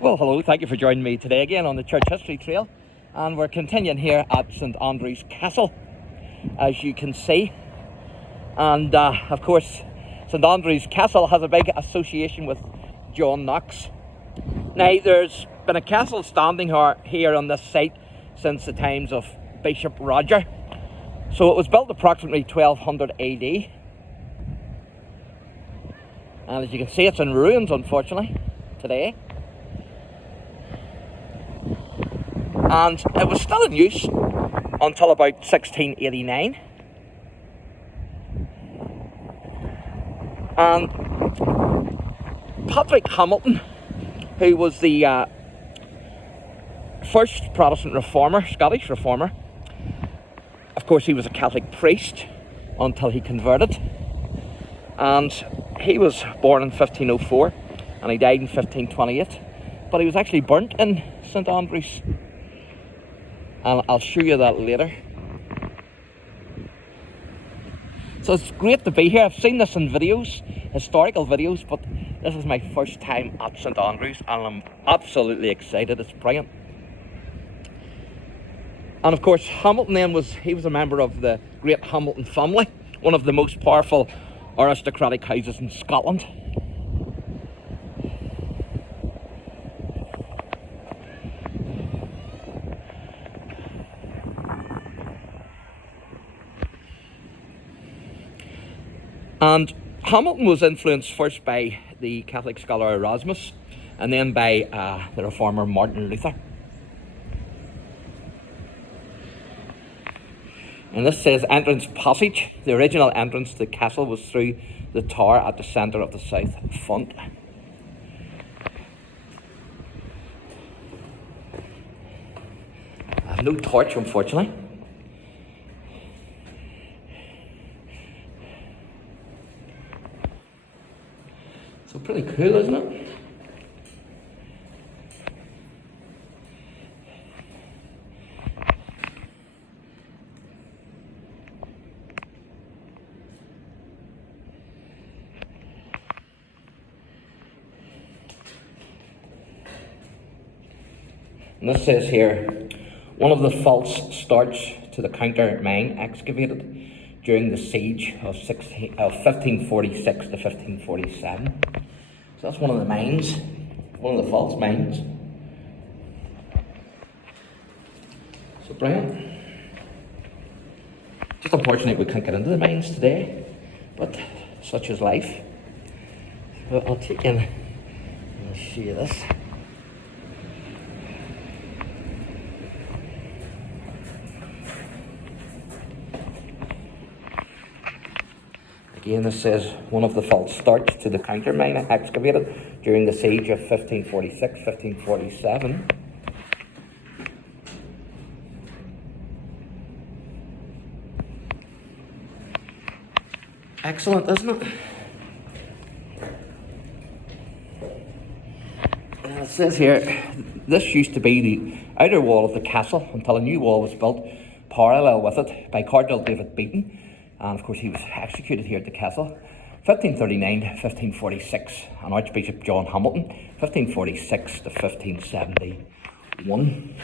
Well, hello, thank you for joining me today again on the Church History Trail, and we're continuing here at St Andrew's Castle, as you can see. And of course, St Andrew's Castle has a big association with John Knox. Now, there's been a castle standing here on this site since the times of Bishop Roger. So it was built approximately 1200 AD. And as you can see, it's in ruins, unfortunately, today. And it was still in use until about 1689. And Patrick Hamilton, who was the first Protestant reformer, Scottish reformer, of course he was a Catholic priest until he converted, and he was born in 1504 and he died in 1528, but he was actually burnt in St Andrews, and I'll show you that later. So it's great to be here. I've seen this in videos, historical videos, but this is my first time at St Andrews and I'm absolutely excited. It's brilliant. And of course, Hamilton then was a member of the great Hamilton family, one of the most powerful aristocratic houses in Scotland. And Hamilton was influenced first by the Catholic scholar Erasmus and then by the reformer Martin Luther. And this says entrance passage. The original entrance to the castle was through the tower at the centre of the south front. I have no torch, unfortunately. So pretty cool, isn't it? And this says here, one of the false starts to the counter mine excavated during the siege of 1546 to 1547. So that's one of the mines, one of the false mines. So brilliant. Just unfortunate we can't get into the mines today, but such is life. So I'll take in and I'll show you this. Again, this says one of the false starts to the counter mine excavated during the siege of 1546, 1547. Excellent, isn't it? And it says here, this used to be the outer wall of the castle until a new wall was built parallel with it by Cardinal David Beaton. And of course he was executed here at the castle. 1539 to 1546, and Archbishop John Hamilton, 1546 to 1571.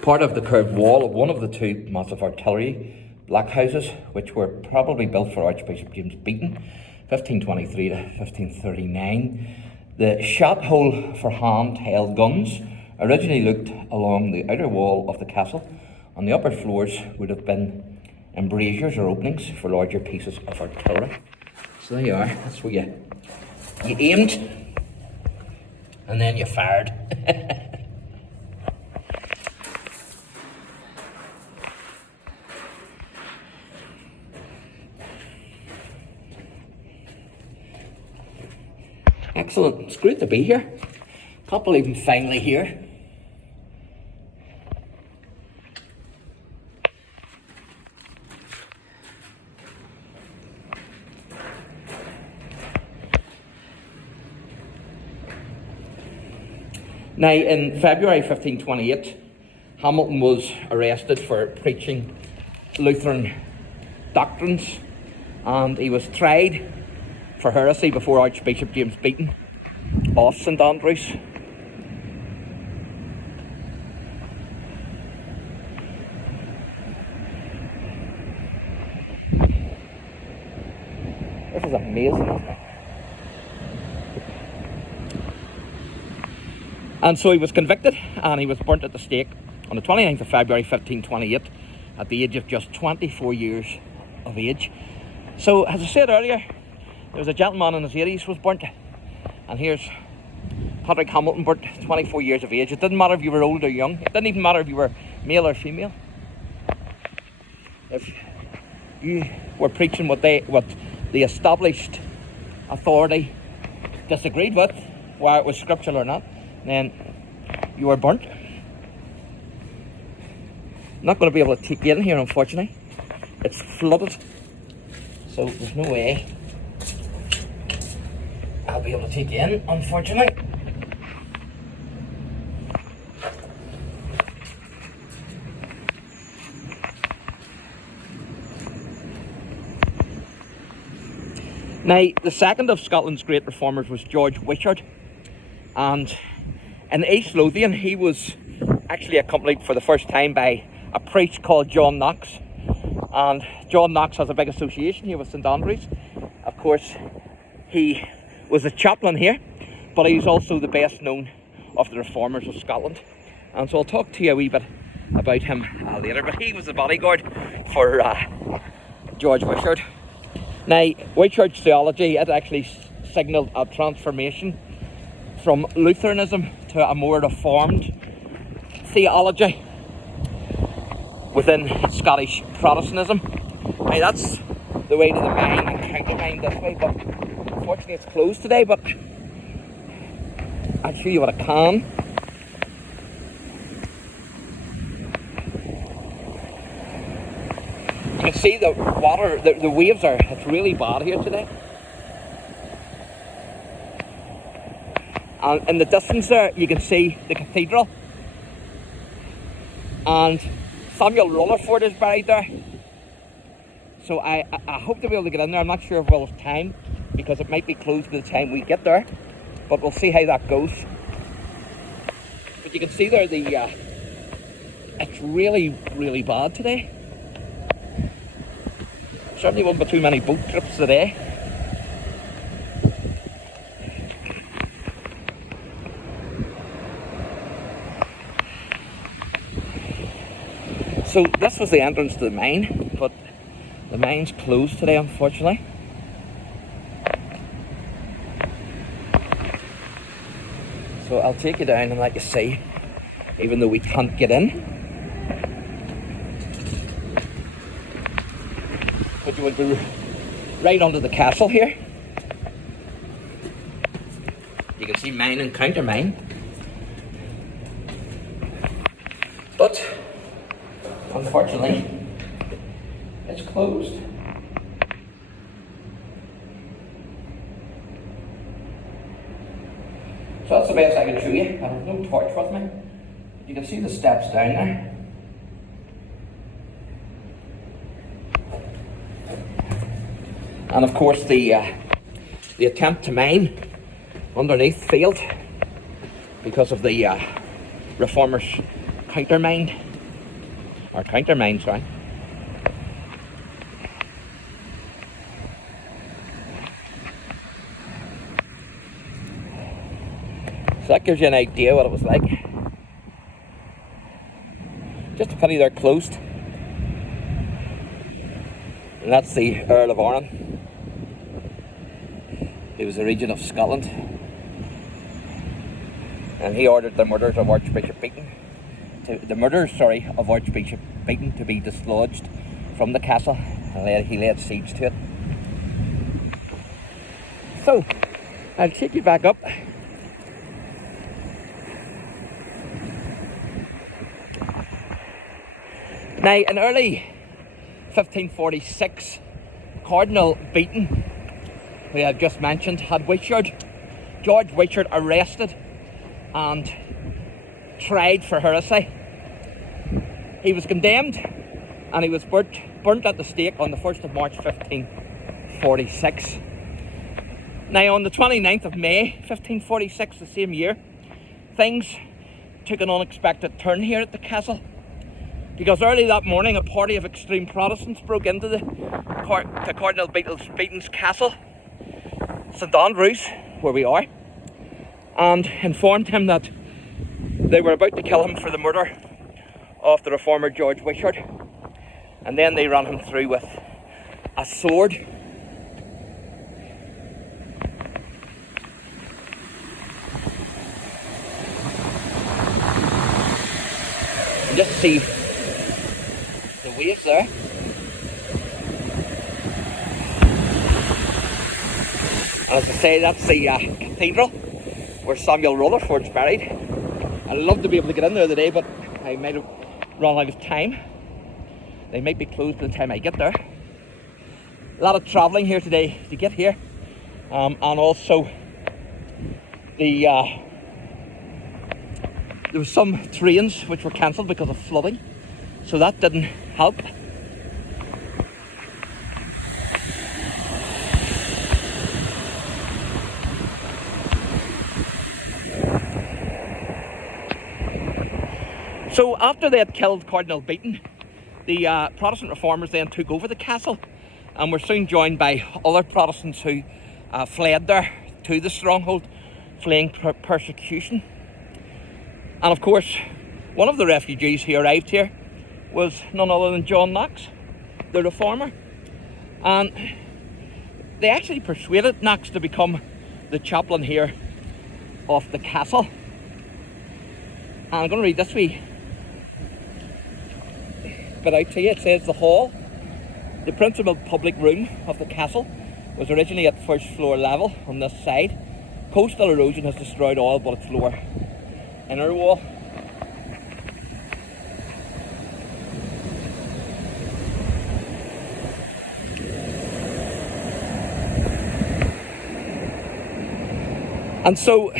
Part of the curved wall of one of the two massive artillery blockhouses, which were probably built for Archbishop James Beaton, 1523 to 1539. The shot hole for hand-held guns originally looked along the outer wall of the castle. On the upper floors would have been embrasures or openings for larger pieces of artillery. So there you are, that's where you aimed and then you fired. Excellent, it's great to be here. Can't believe I'm finally here. Now, in February 1528, Hamilton was arrested for preaching Lutheran doctrines, and he was tried for heresy before Archbishop James Beaton off St Andrews. This is amazing, isn't it? And so he was convicted and he was burnt at the stake on the 29th of February 1528 at the age of just 24 years of age. So, as I said earlier, there was a gentleman in his 80s was burnt, and here's Patrick Hamilton burnt, 24 years of age. It didn't matter if you were old or young. It didn't even matter if you were male or female. If you were preaching what the established authority disagreed with, whether it was scriptural or not, then you were burnt. I'm not going to be able to take you in here, unfortunately. It's flooded, so there's no way I'll be able to take you in, unfortunately. Now, the second of Scotland's great reformers was George Wishart, and in East Lothian he was actually accompanied for the first time by a priest called John Knox. And John Knox has a big association here with St Andrews. Of course, he was a chaplain here, but he's also the best known of the reformers of Scotland. And so I'll talk to you a wee bit about him later. But he was the bodyguard for George Wishart. Now, Wishart's theology, it actually signalled a transformation from Lutheranism to a more reformed theology within Scottish Protestantism. Now, that's the way to the mine and county mine this way, but unfortunately it's closed today, but I'll show you what I can. You can see the water, the waves are, it's really bad here today. And in the distance there, you can see the cathedral. And Samuel Rutherford is buried there. So I hope to be able to get in there. I'm not sure if we'll have time, because it might be closed by the time we get there. But we'll see how that goes. But you can see there, it's really, really bad today. Certainly won't be too many boat trips today. So this was the entrance to the mine, but the mine's closed today, unfortunately. So I'll take you down and let you see, even though we can't get in. But you would be right under the castle here. You can see mine and counter mine. But unfortunately, it's closed. So that's the best I can show you. I have no torch with me. You can see the steps down there. And of course the attempt to mine underneath failed because of the reformers countermined. Or countermine, sorry. So that gives you an idea what it was like. Just a pity they're closed. And that's the Earl of Arran. He was the regent of Scotland. And he ordered the murders of Archbishop Beaton. Of Archbishop Beaton to be dislodged from the castle, and he laid siege to it. So, I'll take you back up. Now, in early 1546, Cardinal Beaton, who I've just mentioned, had George Wishart arrested and tried for heresy. He was condemned and he was burnt at the stake on the 1st of March 1546. Now, on the 29th of May, 1546, the same year, things took an unexpected turn here at the castle, because early that morning a party of extreme Protestants broke into to Cardinal Beaton's castle, St Andrews, where we are, and informed him that they were about to kill him for the murder of the reformer George Wishart. And then they ran him through with a sword. You just see the waves there. And as I say, that's the cathedral where Samuel Rutherford's buried. I'd love to be able to get in there today, but I might have run out of time. They might be closed by the time I get there. A lot of travelling here today to get here, and also there was some trains which were cancelled because of flooding, so that didn't help. So after they had killed Cardinal Beaton, the Protestant reformers then took over the castle, and were soon joined by other Protestants who fled there to the stronghold, fleeing persecution. And of course, one of the refugees who arrived here was none other than John Knox, the reformer. And they actually persuaded Knox to become the chaplain here of the castle. And I'm going to read this wee bit out to you. It says, the hall, the principal public room of the castle, was originally at first floor level on this side. Coastal erosion has destroyed all but its lower inner wall. And so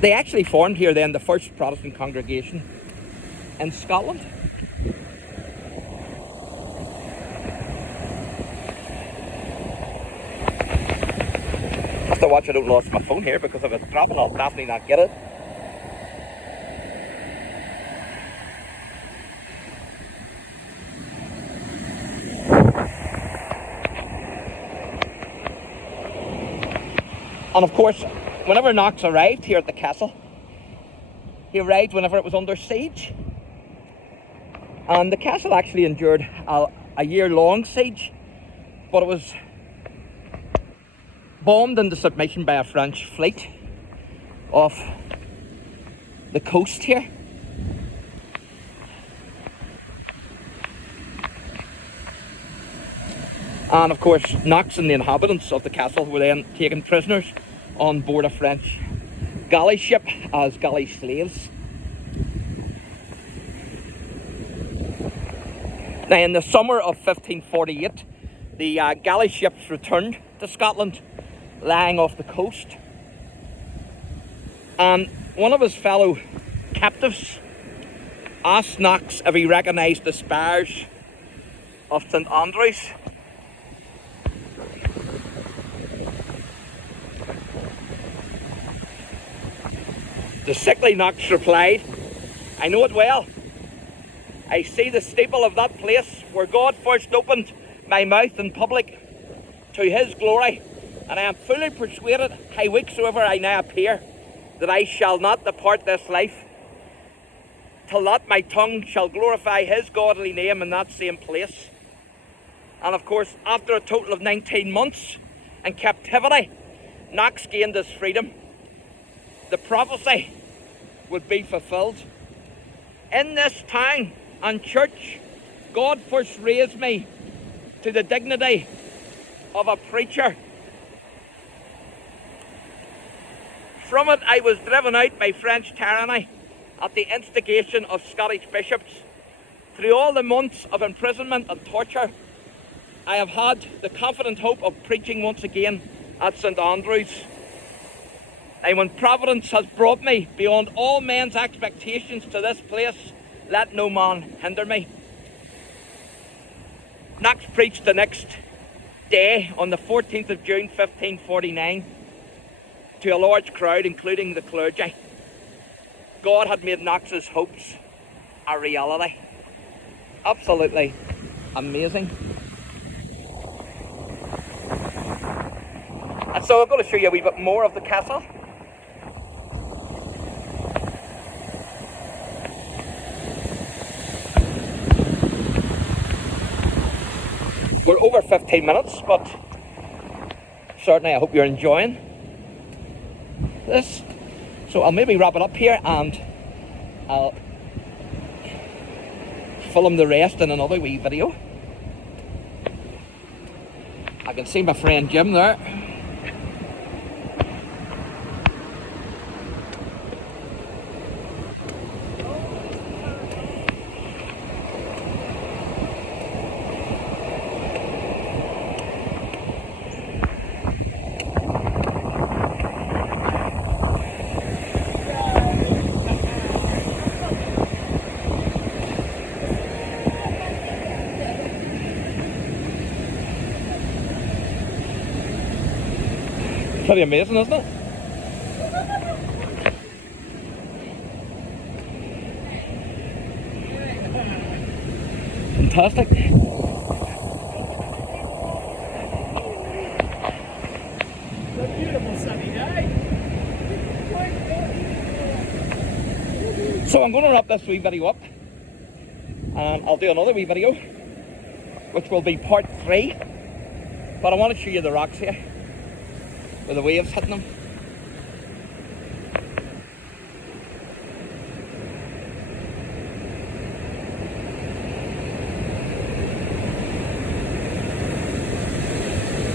they actually formed here then the first Protestant congregation in Scotland. I have to watch I don't lose my phone here, because if it's dropping I'll definitely not get it. And of course, whenever Knox arrived here at the castle, he arrived whenever it was under siege. And the castle actually endured a year-long siege, but it was bombed into submission by a French fleet off the coast here. And of course, Knox and the inhabitants of the castle were then taken prisoners on board a French galley ship as galley slaves. Now, in the summer of 1548, the galley ships returned to Scotland, lying off the coast. And one of his fellow captives asked Knox if he recognised the spires of St Andrews. The sickly Knox replied, "I know it well. I see the steeple of that place where God first opened my mouth in public to his glory, and I am fully persuaded, how weak soever I now appear, that I shall not depart this life till that my tongue shall glorify his godly name in that same place." And of course, after a total of 19 months in captivity, Knox gained his freedom. The prophecy would be fulfilled. In this town and church, God first raised me to the dignity of a preacher. From it I was driven out by French tyranny at the instigation of Scottish bishops. Through all the months of imprisonment and torture, I have had the confident hope of preaching once again at St Andrews. And when Providence has brought me beyond all men's expectations to this place, let no man hinder me. Knox preached the next day on the 14th of June 1549 to a large crowd, including the clergy, God had made Knox's hopes a reality. Absolutely amazing. And so I'm going to show you a wee bit more of the castle. We're over 15 minutes, but certainly I hope you're enjoying this. So I'll maybe wrap it up here and I'll film the rest in another wee video. I can see my friend Jim there. Pretty amazing, isn't it? Fantastic. It's a beautiful sunny day. So I'm going to wrap this wee video up and I'll do another wee video which will be part 3, but I want to show you the rocks here with the waves hitting them.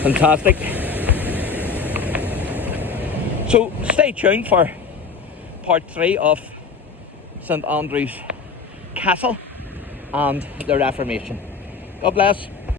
Fantastic. So stay tuned for part 3 of St Andrew's Castle and the Reformation. God bless.